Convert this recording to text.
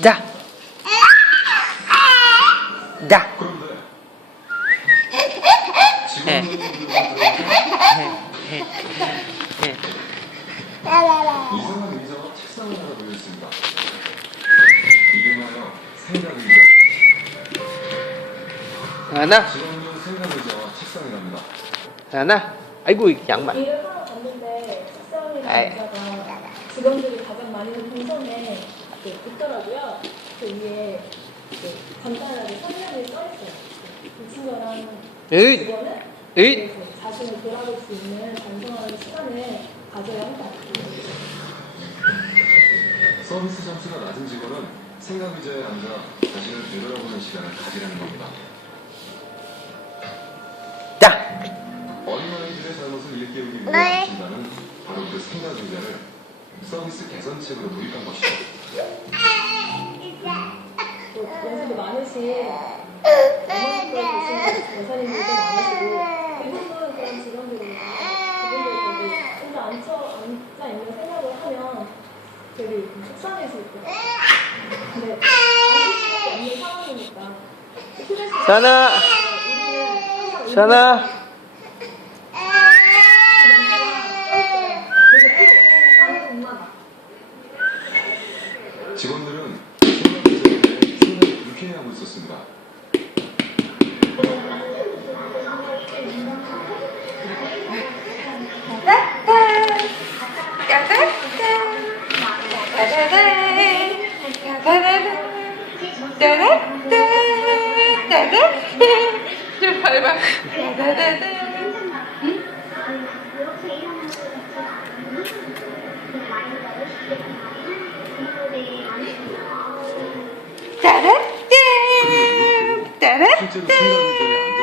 자. 자. 해. 이상한 의자와 책상을 하나 놓여 있습니다. 이름하여 생각 의자. 하나. 지금은 생각 의자와 책상이랍니다. 하나. 아이고 양말. 의자가 직원들이 가장 많이. 그 위에 이렇게 간단하게 설명이 써있어요. 그 친구랑 으이. 직원은 으이. 그래서 자신을 돌아볼 수 있는 반성하는 시간을 가져야 한다. 서비스 점수가 낮은 직원은 생각 의자에 앉아 자신을 되돌아보는 시간을 가지라는 겁니다. 자. 어린 아이들의 잘못을 일깨우기 위해 네. 진단은 바로 그 생각 의자를 서비스 개선책으로 도입한 것이죠. 또 연세도 많으신 어머니들 계신 여사님들도 많으시고 대부분 그런 직원들이 그분들 거기 혼자 앉혀, 앉아 있는 생각을 하면 되게 속상해질 거예요. 근데 앉을 수밖에 없는 상황이니까 휴게실 사나. 우리는 항상 사나. 직원들은 생각 의자에 대해 상당히 불쾌해하고 있었습니다. 좀 밟아. 따라따 따라 실제로 생각 의자에 앉았던 직원은